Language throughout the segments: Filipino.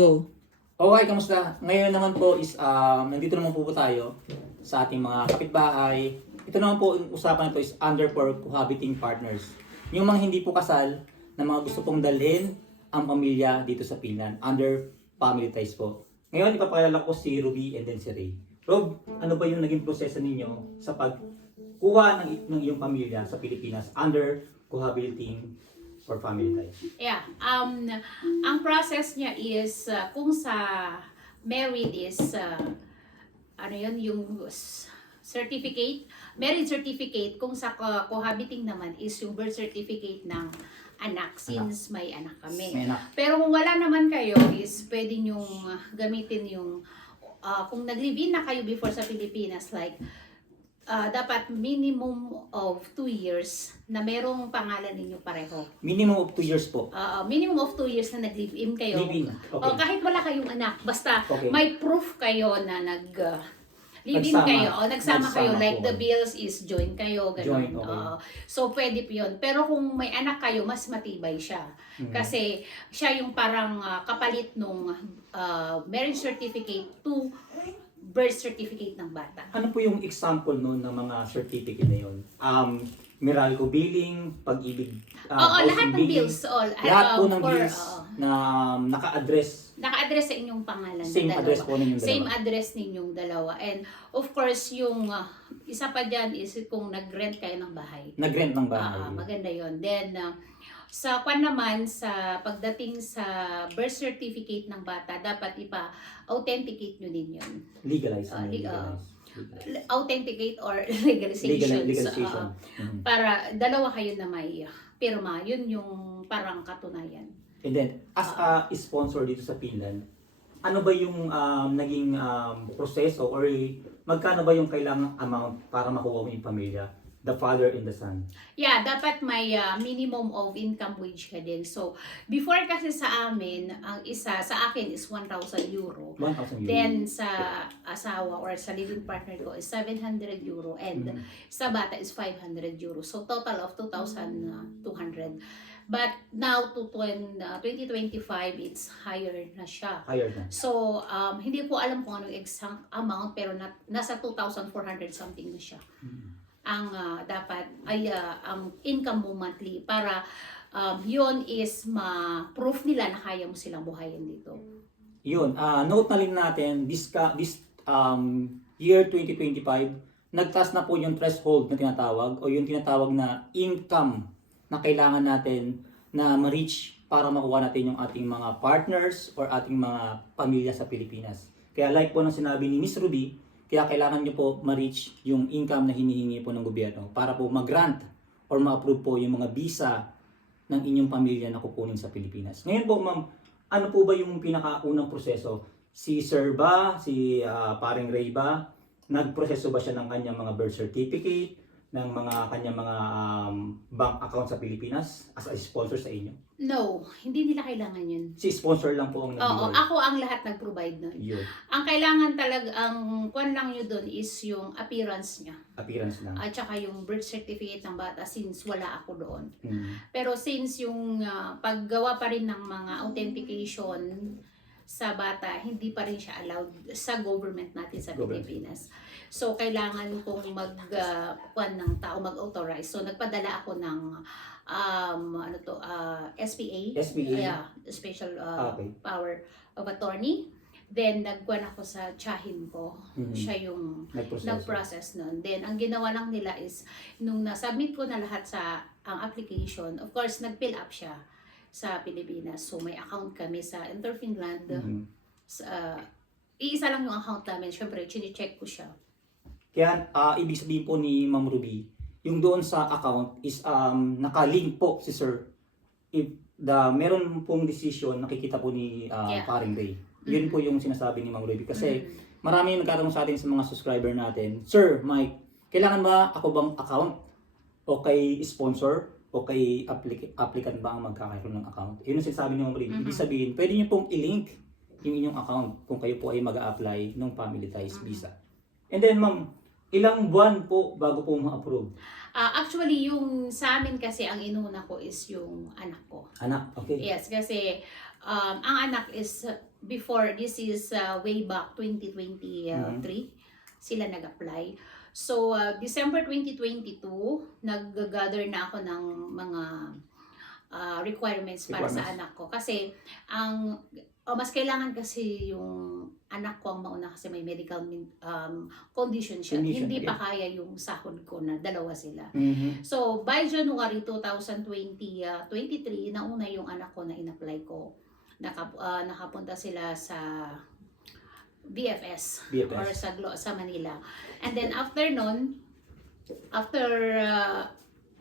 Go. Okay, kamusta? Ngayon naman po is nandito naman po tayo sa ating mga kapitbahay. Ito naman po, usapan na po is under for cohabiting partners. Yung mga hindi po kasal na mga gusto pong dalhin ang pamilya dito sa Finland under family ties po. Ngayon, ipapakilala ko si Ruby and then si Ray. Rob, ano ba yung naging proseso ninyo sa pagkuha ng iyong pamilya sa Pilipinas under cohabiting or family ties? Yeah. Ang process niya is kung sa married is ano yun, yung certificate, marriage certificate. Kung sa cohabiting naman is yung birth certificate ng anak since may anak kami. May anak. Pero kung wala naman kayo is pwede nyong gamitin yung kung nag-live-in na kayo before sa Pilipinas, like dapat minimum of 2 years na merong pangalan ninyo pareho. Minimum of 2 years po. Minimum of 2 years na nag-live-in kayo. Live-in, okay. O kahit wala kayong anak, basta Okay. may proof kayo na live-in Nagsama. kayo. O nagsama kayo, Nagsama like po the kayo. bills is join kayo, Join, gano'n. okay. So pwede po yun. Pero kung may anak kayo, mas matibay siya. Kasi siya yung parang kapalit nung marriage certificate to birth certificate ng bata. Ano po yung example noon ng mga certificate na yun? Meralco billing, pag-ibig, Oo, housing lahat ng billing, bills. All, lahat po ng for, bills na naka-address, naka-address sa inyong pangalan. same dalawa. address po ninyong Same dalawa. address ninyong dalawa. And of course, yung isa pa dyan is kung nag-rent kayo ng bahay. Nag-rent ng bahay. Maganda yon. Then, sa kwan naman, sa pagdating sa birth certificate ng bata, dapat ipa-authenticate nyo din yun. Legalize. Legalize. Authenticate or legalization. Legalization. Para dalawa kayo na may pirma. Yun yung parang katunayan. And then, as a sponsor dito sa Finland, ano ba yung naging proseso or magkano ba yung kailangang amount para makuha mo yung pamilya? The father and the son. Yeah, dapat may minimum of income wage ka din. So, before kasi sa amin, ang isa sa akin is 1,000 euro. 1,000 euro. Then sa asawa or sa living partner ko is 700 euro and sa bata is 500 euro. So, total of 2,200. But now to 2025, it's higher na siya. Higher na. So, hindi ko alam kung anong exact amount pero nasa 2,400 something na siya. Ang dapat ay ang income mo monthly para yun is ma-proof nila na kaya mo silang buhayin dito. Yun, note na rin natin, this year 2025, nagtaas na po yung threshold na tinatawag o yung tinatawag na income na kailangan natin na ma-reach para makuha natin yung ating mga partners or ating mga pamilya sa Pilipinas. Kaya like po ng sinabi ni Miss Ruby, kaya kailangan nyo po ma-reach yung income na hinihingi po ng gobyerno para po mag-grant or ma-approve po yung mga visa ng inyong pamilya na kukunin sa Pilipinas. Ngayon po ma'am, ano po ba yung pinakaunang proseso? Si Sir ba, si paring Ray ba, nagproseso ba siya ng kanyang mga birth certificate, ng mga kanyang mga bank account sa Pilipinas as a sponsor sa inyo? No, hindi nila kailangan yun. Si sponsor lang po ang Oo, nag-reward. ako ang lahat nag-provide nun. Yun, Ang kailangan talaga, ang kwan lang nyo dun is yung appearance niya. appearance lang. At saka yung birth certificate ng bata since wala ako doon. Mm. Pero since yung paggawa pa rin ng mga authentication sa bata, hindi pa rin siya allowed sa government natin sa Government. Pilipinas. So, kailangan kong kwan ng tao mag-authorize. So, nagpadala ako ng SPA. SPA? Yeah, Special Okay. Power of Attorney. Then, nagkwan ako sa tsahin ko. Mhm. Siya yung Nagproseso. nag-process nun. Then, ang ginawa lang nila is, nung na-submit ko na lahat sa ang application, of course, nag-fill up siya sa Pilipinas. So, may account kami sa Interfinland. Mhm. Iisa lang yung account namin. Siyempre, chine-check ko siya. Kaya ibig sabihin po ni Ma'am Ruby, yung doon sa account is naka-link po si Sir. If meron pong decision, nakikita po ni Yeah. paring Ray. Yun po yung sinasabi ni Ma'am Ruby. Kasi marami yung nagkatanong sa atin sa mga subscriber natin, Sir Mike, kailangan ba ako bang account o kay sponsor o kay applicant ba ang magkakaroon ng account? Yun yung sinasabi ni Ma'am Ruby. Ibig sabihin, pwede niyo pong i-link yung inyong account kung kayo po ay mag-a-apply ng family ties visa. And then ma'am, ilang buwan po bago po ma-approve? Actually, yung sa amin kasi ang inuna ko is yung anak ko. Anak, okay. Yes, kasi ang anak is before, this is way back 2023, sila nag-apply. So, December 2022, nag-gather na ako ng mga requirements para sa anak ko. Kasi, mas kailangan kasi yung anak ko ang mauna kasi may medical condition siya. Hindi pa kaya yung sahod ko na dalawa sila. So, by January 2023, nauna yung anak ko na in-apply ko. Nakapunta sila sa BFS. Or sa Manila. And then after nun, after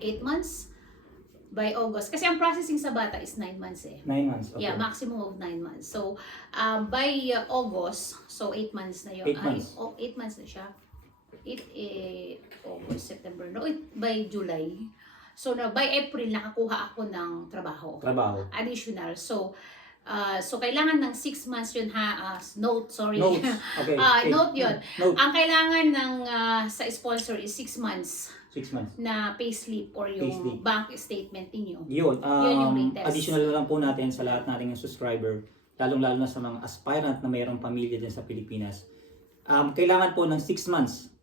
8 months, by August, kasi ang processing sa bata is 9 months 9 months, okay. Yeah, maximum of 9 months. So, by August, so 8 months na yun. 8 months. 8 months na siya. August, September, no, by July. So, by April, nakakuha ako ng trabaho. Additional. So, kailangan ng 6 months yun note, sorry. Notes. Okay. Note yun. Note. Ang kailangan ng sa sponsor is 6 months. 6 months. Na payslip or yung bank statement ninyo. Yun yung latest. Additional na lang po natin sa lahat nating subscriber, lalong-lalo na sa mga aspirant na mayroong pamilya din sa Pilipinas. Kailangan po ng 6 months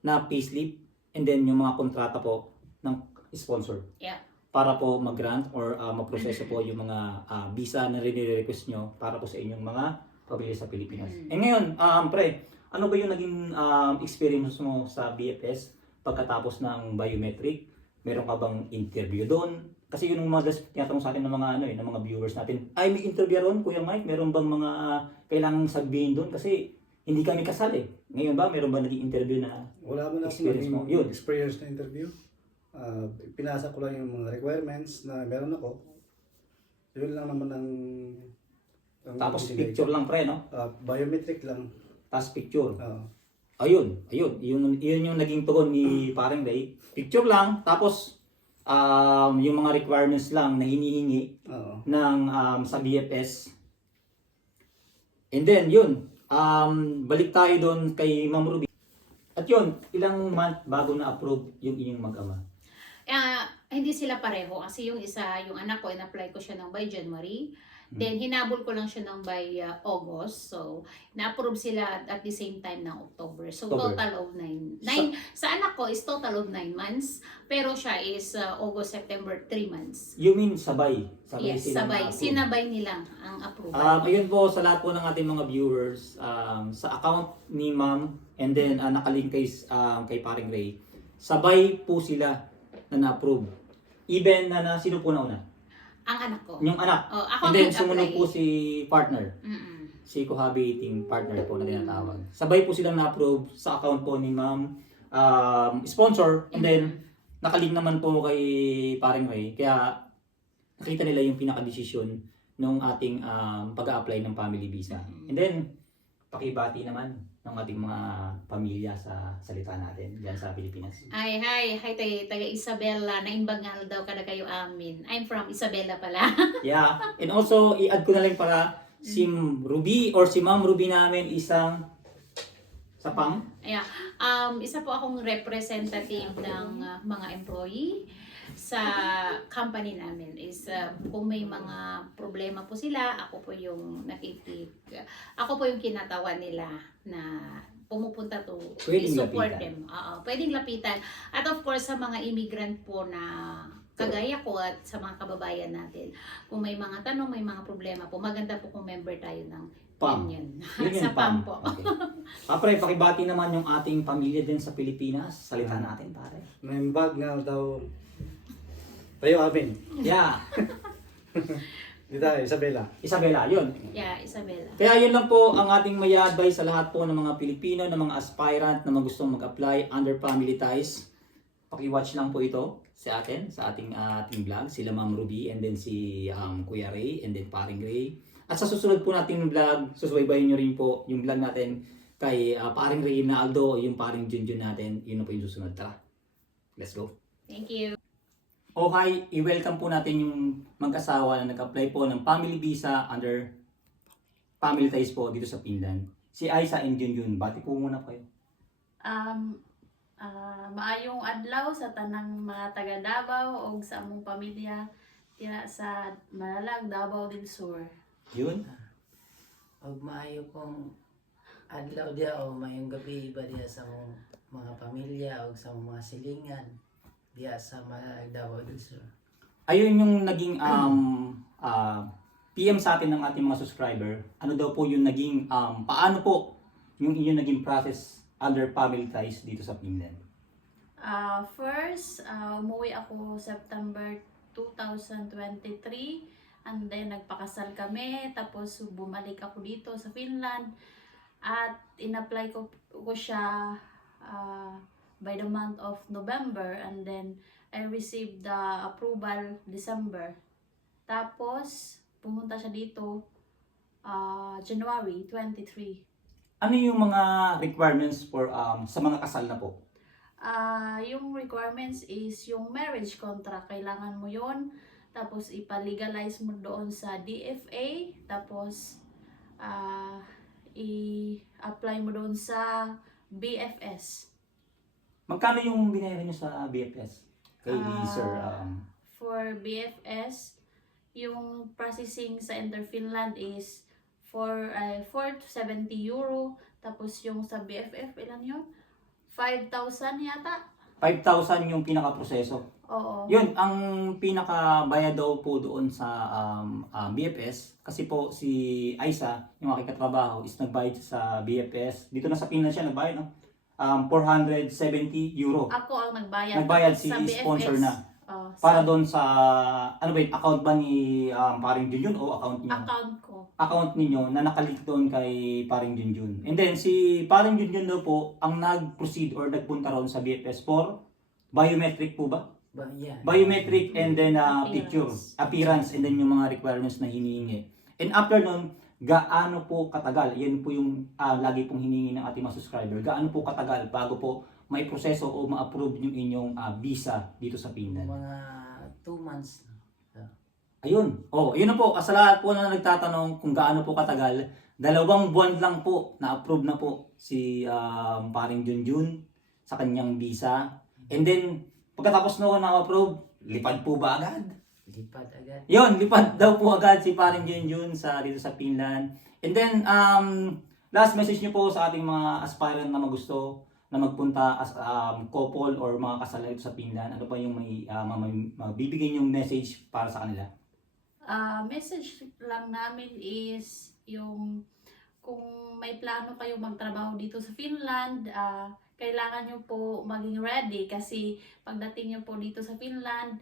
na payslip and then yung mga kontrata po ng sponsor. Yeah. Para po mag-grant or maproseso po yung mga visa na request nyo para po sa inyong mga pamilya sa Pilipinas. And ngayon, pre, ano ba yung naging experience mo sa BFS pagkatapos ng biometric? Meron ka bang interview doon? Kasi yun yung mga tinatanong sa atin ng mga ng mga viewers natin. Ay, may interview ron, Kuya Mike? Meron bang mga kailangang sabihin doon? Kasi hindi kami kasali. Ngayon ba, meron ba naging interview na wala mo na experience mo? Yun. Experience na interview. Pinasa ko lang yung mga requirements na meron ako. Yun lang naman ang Tapos picture lang, pre, no? Biometric lang. Tapos picture. Ayun. Yun yung naging tugon ni Paring Ray. Picture lang, tapos yung mga requirements lang na hinihingi ng sa BFS. And then, yun. Balik tayo doon kay Ma'am Ruby. At yun, ilang month bago na-approve yung inyong mag-ama? Hindi sila pareho. Kasi yung isa, yung anak ko, in-apply ko siya ng by January. Then, hinabol ko lang siya ng by August. So, na-approve sila at the same time ng October. So, total of 9. Sa anak ko is total of 9 months. Pero siya is August, September, 3 months. You mean sabay? Yes, sabay. Sinabay nila ang approval. Ayun po sa lahat po ng ating mga viewers, sa account ni Ma'am and then nakalink kay Paring Ray, sabay po sila na na-approve. Even na sino po na una? Ang anak ko. Yung anak. Ako and then sumunod po si partner. Si cohabiting partner po na tinatawag. Sabay po silang na-approve sa account po ni Ma'am sponsor and then nakalink naman po kay Paring Ray. Kaya nakita nila yung pinaka-desisyon ng ating pag-a-apply ng family visa. And then pakibati naman ng ating mga pamilya sa salita natin diyan sa Pilipinas. Hi, taga Isabela, naimbangal daw kada kayo amin. I'm from Isabela pala. Yeah, and also i-add ko na lang para si Ruby or si Ma'am Ruby namin isang sapang. Yeah. Isa po akong representative ng mga employee sa company namin is kung may mga problema po sila, ako po yung kinatawan nila na pumupunta to support them. Pwedeng lapitan. At of course sa mga immigrant po na kagaya ko at sa mga kababayan natin, kung may mga tanong, may mga problema po, maganda po kung member tayo ng union. Sa PAM po. Okay. Pre, pakibati naman yung ating pamilya din sa Pilipinas. Salita natin, pare. May bag nga daw tayo amin. Yeah. Dito, Isabela, yun. Yeah, Isabela. Kaya yun lang po ang ating may advice sa lahat po ng mga Pilipino, ng mga aspirant na gustong mag-apply under family ties. Paki-watch lang po ito sa atin, sa ating vlog. Sila Ma'am Ruby and then si Kuya Ray and then Paring Ray. At sa susunod po nating vlog, susubaybayin nyo rin po yung vlog natin kay Paring Ray na Aldo, yung Paring Junjun natin. Yun na po yung susunod. Tara, let's go. Thank you. Oh hi, i-welcome po natin yung mag-asawa na nag-apply po ng family visa under family ties po dito sa Finland. Si Aiza and Junjun, bati po muna kayo. Maayong adlaw sa tanang mga taga Davao o sa among pamilya tira sa Malalag, Davao del Sur. Yun. Og maayo pong adlaw dia o mayong gabi iba dia sa mong mga pamilya o sa mga silingan diya sa Davao del Sur. Ayun yung naging PM sa atin ng ating mga subscriber. Ano daw po yung naging, paano po yung inyong naging process under family ties dito sa Finland? First, umuwi ako September 2023 and then nagpakasal kami tapos bumalik ako dito sa Finland at in-apply ko siya by the month of November and then I received the approval December. Tapos pumunta siya dito January 23. Ano yung mga requirements for sa mga kasal na po? Yung requirements is yung marriage contract, kailangan mo yon. Tapos ipa-legalize mo doon sa DFA. Tapos i-apply mo doon sa BFS. Magkano yung binayaran nyo sa BFS? Kay Sir, For BFS, yung processing sa Enter Finland is 4 to 70 euro. Tapos yung sa BFF, ilan yun? 5,000 yata. 5,000 yung pinaka-proseso. Oo. Yun, ang pinaka-bayad daw po doon sa BFS, kasi po si Aisa, yung aking katrabaho, is nagbayad sa BFS. Dito na sa Finland siya nagbayad, no? 470 euro. Ako ang nagbayad. Nagbayad Tapos si sa BFS, sponsor na. oh, Para doon sa, ano ba yun, account ba ni Paring Junjun o account niyo? account ko. Account ninyo na nakalink doon kay Paring Junjun. And then si Paring Junjun daw po ang nag-proceed or nagpunta ron sa BFS for biometric po ba? Biometric and then picture, appearance, and then yung mga requirements na hinihingi. And after nun, gaano po katagal? Yan po yung lagi pong hinihingi ng ating mga subscriber. Gaano po katagal bago po may proseso o ma-approve yung inyong visa dito sa Finland? Mga 2 months na. Ayun. Oh, yun na po. Sa lahat po na nagtatanong kung gaano po katagal, 2 buwan lang po na-approve na po si Paring Junjun sa kanyang visa. And then, pagkatapos na na-approve, lipad po ba agad? Lipat agad. Yun, lipad daw po agad si Paring Junjun dito sa Finland. And then, last message niyo po sa ating mga aspirant na magusto na magpunta as couple or mga kasal dito sa Finland. Ano pa yung may mabibigay yung message para sa kanila? Message lang namin is yung kung may plano kayo magtrabaho dito sa Finland, kailangan nyo po maging ready kasi pagdating nyo po dito sa Finland,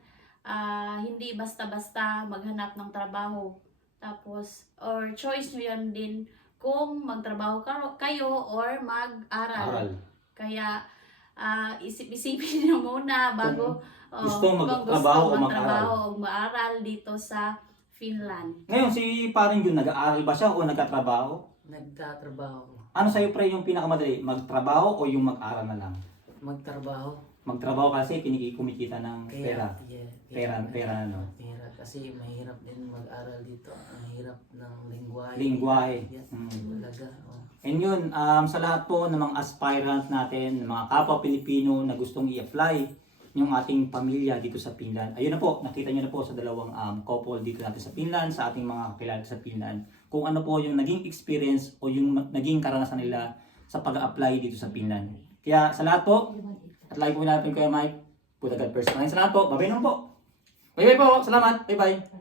hindi basta-basta maghanap ng trabaho. Tapos, or choice nyo yan din kung magtrabaho kayo or mag-aral. Kaya, isip-isipin nyo muna bago gusto kung magtrabaho o magtrabaho o mag-aral dito sa Finland. Ngayon, si Paring Jun, nag-aaral ba siya o nagkatrabaho? Nagtatrabaho. Ano sa'yo pre yung pinakamadali? Magtrabaho o yung mag-aral na lang? Magtrabaho. Magtrabaho kasi kumikita ng pera. Pera. Pera ano? Pera kasi mahirap din mag-aral dito. Ang hirap ng lingwahe. Lingwahe. Yes, Mm. talaga. Oh. And yun, sa lahat po ng mga aspirant natin, ng mga kapwa Pilipino na gustong i-apply yung ating pamilya dito sa Finland. Ayun na po, nakita nyo na po sa dalawang couple dito natin sa Finland, sa ating mga kakilala sa Finland, kung ano po yung naging experience o yung naging karanasan nila sa pag-apply dito sa Finland. Kaya sa lahat po, at lagi po natin Kuya Mike, put God first. Maraming salamat po. Bye-bye naman po. Bye-bye po. Salamat. Bye-bye.